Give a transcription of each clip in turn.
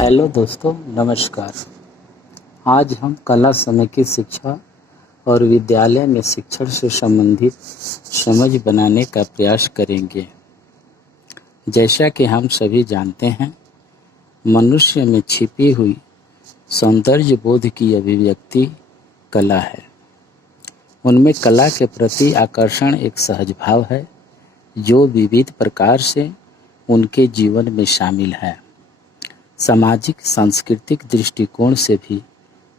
Hello दोस्तों, नमस्कार। आज हम कला समेकित शिक्षा और विद्यालय में शिक्षण से संबंधित समझ बनाने का प्रयास करेंगे। जैसा कि हम सभी जानते हैं, मनुष्य में छिपी हुई सौंदर्य बोध की अभिव्यक्ति कला है। उनमें कला के प्रति आकर्षण एक सहज भाव है जो विविध प्रकार से उनके जीवन में शामिल है। सामाजिक सांस्कृतिक दृष्टिकोण से भी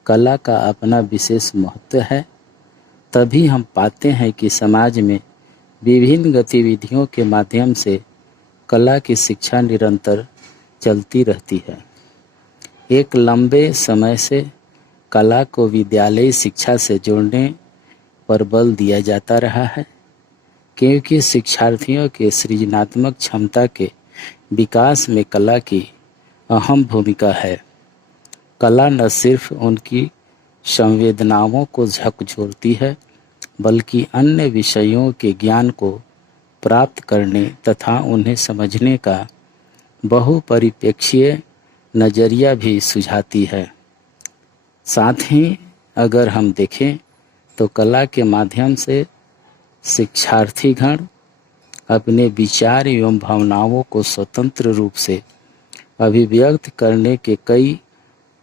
कला का अपना विशेष महत्व है। तभी हम पाते हैं कि समाज में विभिन्न गतिविधियों के माध्यम से कला की शिक्षा निरंतर चलती रहती है। एक लंबे समय से कला को विद्यालयी शिक्षा से जोड़ने पर बल दिया जाता रहा है, क्योंकि शिक्षार्थियों के सृजनात्मक क्षमता के विकास में कला की अहम भूमिका है। कला न सिर्फ उनकी संवेदनाओं को झकझोरती है, बल्कि अन्य विषयों के ज्ञान को प्राप्त करने तथा उन्हें समझने का बहुपरिप्रेक्ष्य नज़रिया भी सुझाती है। साथ ही अगर हम देखें तो कला के माध्यम से शिक्षार्थीगण अपने विचार एवं भावनाओं को स्वतंत्र रूप से अभिव्यक्त करने के कई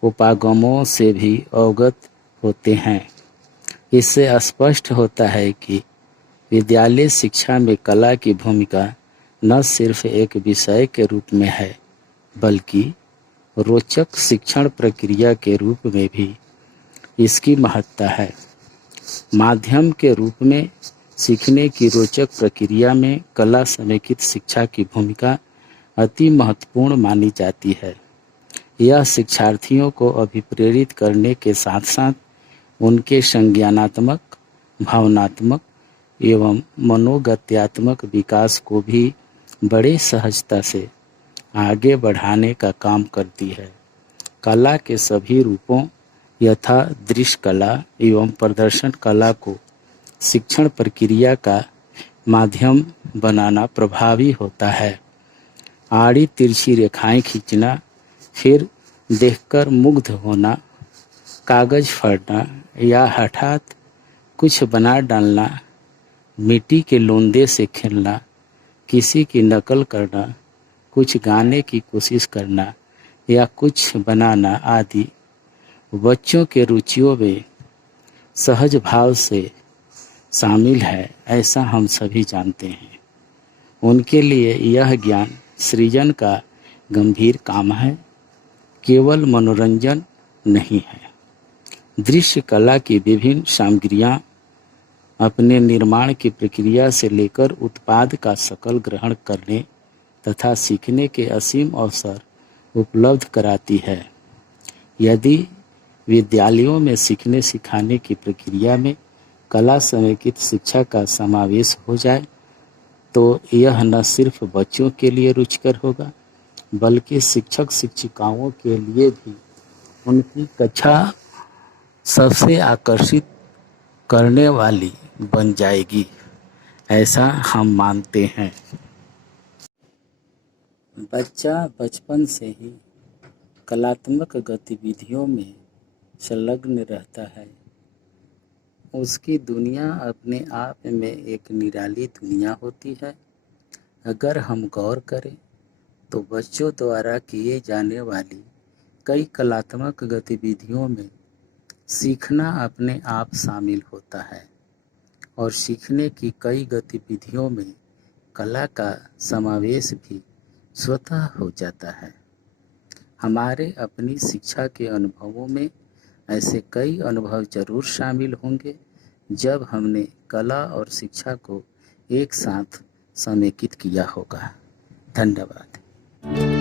उपागमों से भी अवगत होते हैं। इससे स्पष्ट होता है कि विद्यालय शिक्षा में कला की भूमिका न सिर्फ एक विषय के रूप में है, बल्कि रोचक शिक्षण प्रक्रिया के रूप में भी इसकी महत्ता है। माध्यम के रूप में सीखने की रोचक प्रक्रिया में कला समेकित शिक्षा की भूमिका अति महत्वपूर्ण मानी जाती है। यह शिक्षार्थियों को अभिप्रेरित करने के साथ साथ उनके संज्ञानात्मक, भावनात्मक एवं मनोगत्यात्मक विकास को भी बड़े सहजता से आगे बढ़ाने का काम करती है। कला के सभी रूपों यथा दृश्य कला एवं प्रदर्शन कला को शिक्षण प्रक्रिया का माध्यम बनाना प्रभावी होता है। आड़ी तिरछी रेखाएं खींचना, फिर देखकर मुग्ध होना, कागज फाड़ना या हठात कुछ बना डालना, मिट्टी के लोंदे से खेलना, किसी की नकल करना, कुछ गाने की कोशिश करना या कुछ बनाना आदि बच्चों के रुचियों में सहज भाव से शामिल है, ऐसा हम सभी जानते हैं। उनके लिए यह ज्ञान सृजन का गंभीर काम है, केवल मनोरंजन नहीं है। दृश्य कला की विभिन्न सामग्रियां अपने निर्माण की प्रक्रिया से लेकर उत्पाद का सकल ग्रहण करने तथा सीखने के असीम अवसर उपलब्ध कराती है। यदि विद्यालयों में सीखने सिखाने की प्रक्रिया में कला समेकित शिक्षा का समावेश हो जाए तो यह न सिर्फ बच्चों के लिए रुचिकर होगा, बल्कि शिक्षक शिक्षिकाओं के लिए भी उनकी कक्षा सबसे आकर्षित करने वाली बन जाएगी, ऐसा हम मानते हैं। बच्चा बचपन से ही कलात्मक गतिविधियों में संलग्न रहता है। उसकी दुनिया अपने आप में एक निराली दुनिया होती है। अगर हम गौर करें तो बच्चों द्वारा किए जाने वाली कई कलात्मक गतिविधियों में सीखना अपने आप शामिल होता है और सीखने की कई गतिविधियों में कला का समावेश भी स्वतः हो जाता है। हमारे अपनी शिक्षा के अनुभवों में ऐसे कई अनुभव जरूर शामिल होंगे जब हमने कला और शिक्षा को एक साथ समेकित किया होगा। धन्यवाद।